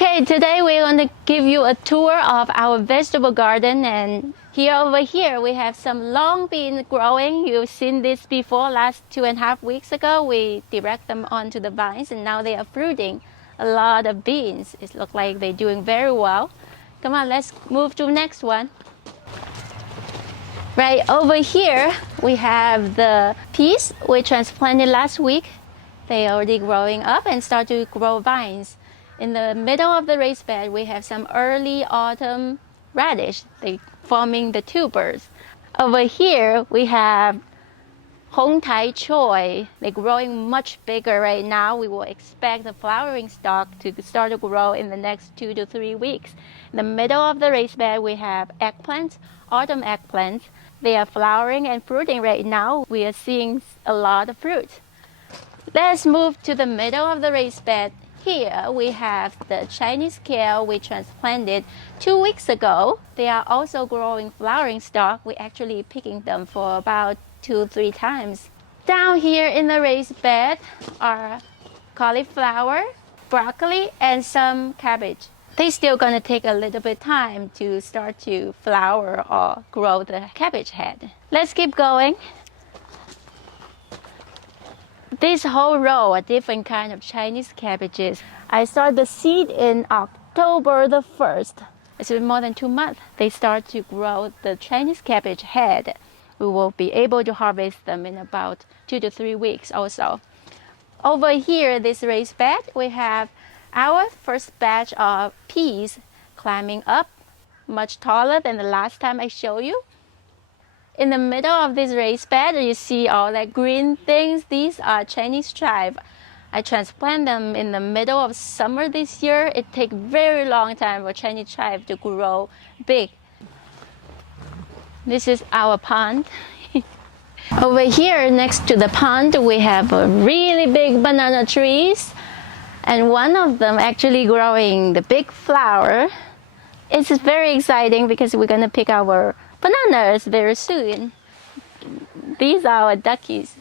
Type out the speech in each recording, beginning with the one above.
Okay, today we're going to give you a tour of our vegetable garden, and over here we have some long beans growing. You've seen this before. Last 2.5 weeks ago we direct them onto the vines, and now they are fruiting a lot of beans. It looks like they're doing very well. Come on, let's move to the next one. Right over here we have the peas we transplanted last week. They are already growing up and start to grow vines. In the middle of the raised bed, we have some early autumn radish. They forming the tubers. Over here, we have Hong Tai Choy. They're growing much bigger right now. We will expect the flowering stalk to start to grow in the next 2 to 3 weeks. In the middle of the raised bed, we have eggplants, autumn eggplants. They are flowering and fruiting right now. We are seeing a lot of fruit. Let's move to the middle of the raised bed. Here we have the Chinese kale we transplanted 2 weeks ago. They are also growing flowering stalk. We're actually picking them for about 2-3 times. Down here in the raised bed are cauliflower, broccoli, and some cabbage. They're still gonna take a little bit time to start to flower or grow the cabbage head. Let's keep going. This whole row are different kind of Chinese cabbages. I started the seed in October the 1st. It's been more than 2 months. They start to grow the Chinese cabbage head. We will be able to harvest them in about 2 to 3 weeks also. Over here, this raised bed, we have our first batch of peas climbing up, much taller than the last time I showed you. In the middle of this raised bed, you see all that green things. These are Chinese chives. I transplant them in the middle of summer this year. It takes very long time for Chinese chives to grow big. This is our pond. Over here, next to the pond, we have a really big banana trees. And one of them actually growing the big flower. It's very exciting because we're gonna pick our bananas very soon. These are our duckies.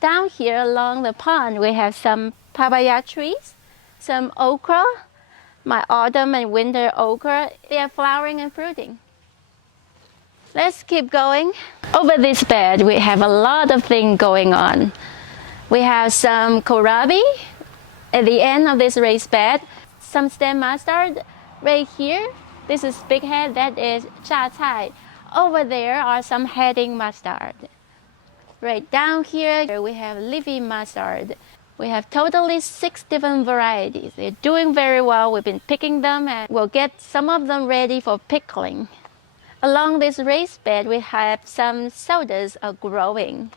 Down here along the pond, we have some papaya trees, some okra, my autumn and winter okra. They are flowering and fruiting. Let's keep going. Over this bed, we have a lot of things going on. We have some kohlrabi at the end of this raised bed, some stem mustard right here. This is big head, that is 榨菜. Over there are some heading mustard. Right down here, we have leafy mustard. We have totally 6 different varieties. They're doing very well. We've been picking them and we'll get some of them ready for pickling. Along this raised bed, we have some sodas are growing.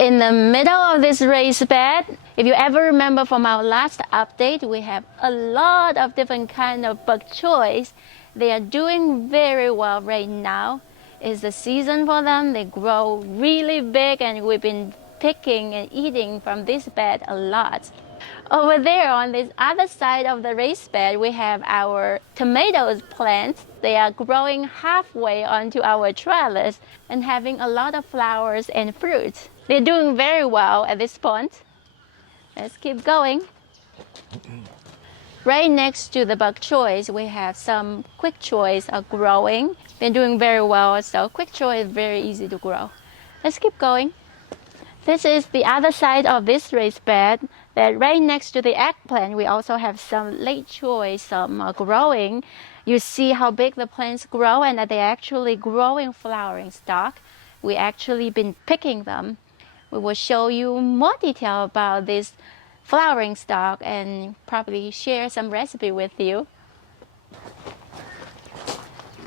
In the middle of this raised bed, if you ever remember from our last update, we have a lot of different kind of bok choy. They are doing very well right now. It's the season for them. They grow really big, and we've been picking and eating from this bed a lot. Over there on this other side of the raised bed, we have our tomatoes plants. They are growing halfway onto our trellis and having a lot of flowers and fruit. They're doing very well at this point. Let's keep going. Right next to the bok choy, we have some quick choys are growing. They're doing very well, so quick choy is very easy to grow. Let's keep going. This is the other side of this raised bed. That right next to the eggplant, we also have some late choy, some are growing. You see how big the plants grow, and that they're actually growing flowering stalk. We actually been picking them. We will show you more detail about this flowering stalk and probably share some recipe with you.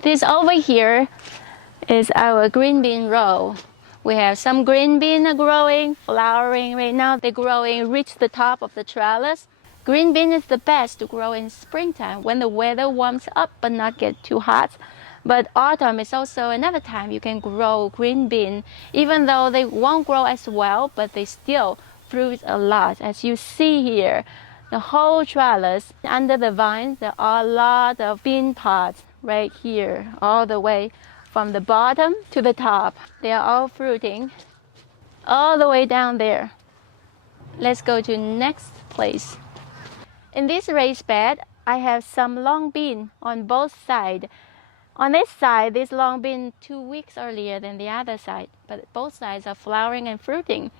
This over here is our green bean row. We have some green bean growing, flowering right now. They're growing, reach the top of the trellis. Green bean is the best to grow in springtime when the weather warms up but not get too hot. But autumn is also another time you can grow green bean, even though they won't grow as well, but they still fruit a lot. As you see here, the whole trellis under the vines, there are a lot of bean pods right here, all the way from the bottom to the top. They are all fruiting all the way down there. Let's go to next place. In this raised bed, I have some long bean on both sides. On this side, this long bean 2 weeks earlier than the other side, but both sides are flowering and fruiting.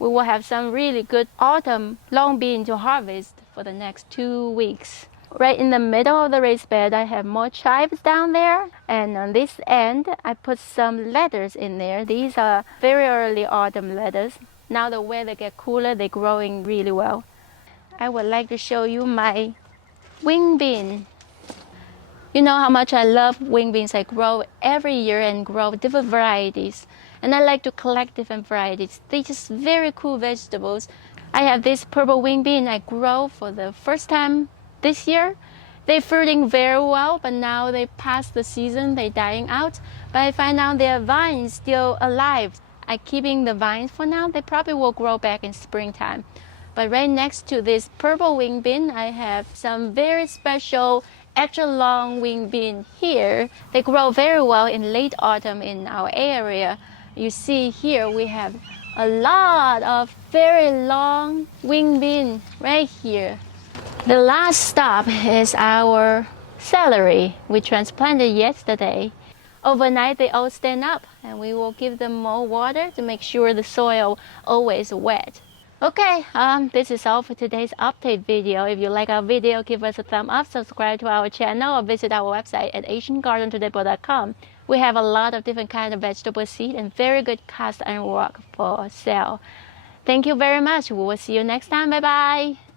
We will have some really good autumn long bean to harvest for the next 2 weeks. Right in the middle of the raised bed, I have more chives down there. And on this end, I put some lettuce in there. These are very early autumn lettuce. Now the weather gets cooler, they're growing really well. I would like to show you my wing bean. You know how much I love wing beans. I grow every year and grow different varieties. And I like to collect different varieties. They're just very cool vegetables. I have this purple wing bean I grow for the first time this year. They're fruiting very well, but now they passed the season, they're dying out. But I find out their vines still alive. I'm keeping the vines for now. They probably will grow back in springtime. But right next to this purple wing bean, I have some very special extra long wing bean here. They grow very well in late autumn in our area. You see here we have a lot of very long wing bean right here. The last stop is our celery we transplanted yesterday. Overnight they all stand up and we will give them more water to make sure the soil always wet. Okay, this is all for today's update video. If you like our video, give us a thumb up, subscribe to our channel, or visit our website at asiangardentodaybo.com. We have a lot of different kinds of vegetable seed and very good cast iron rock for sale. Thank you very much. We will see you next time. Bye bye.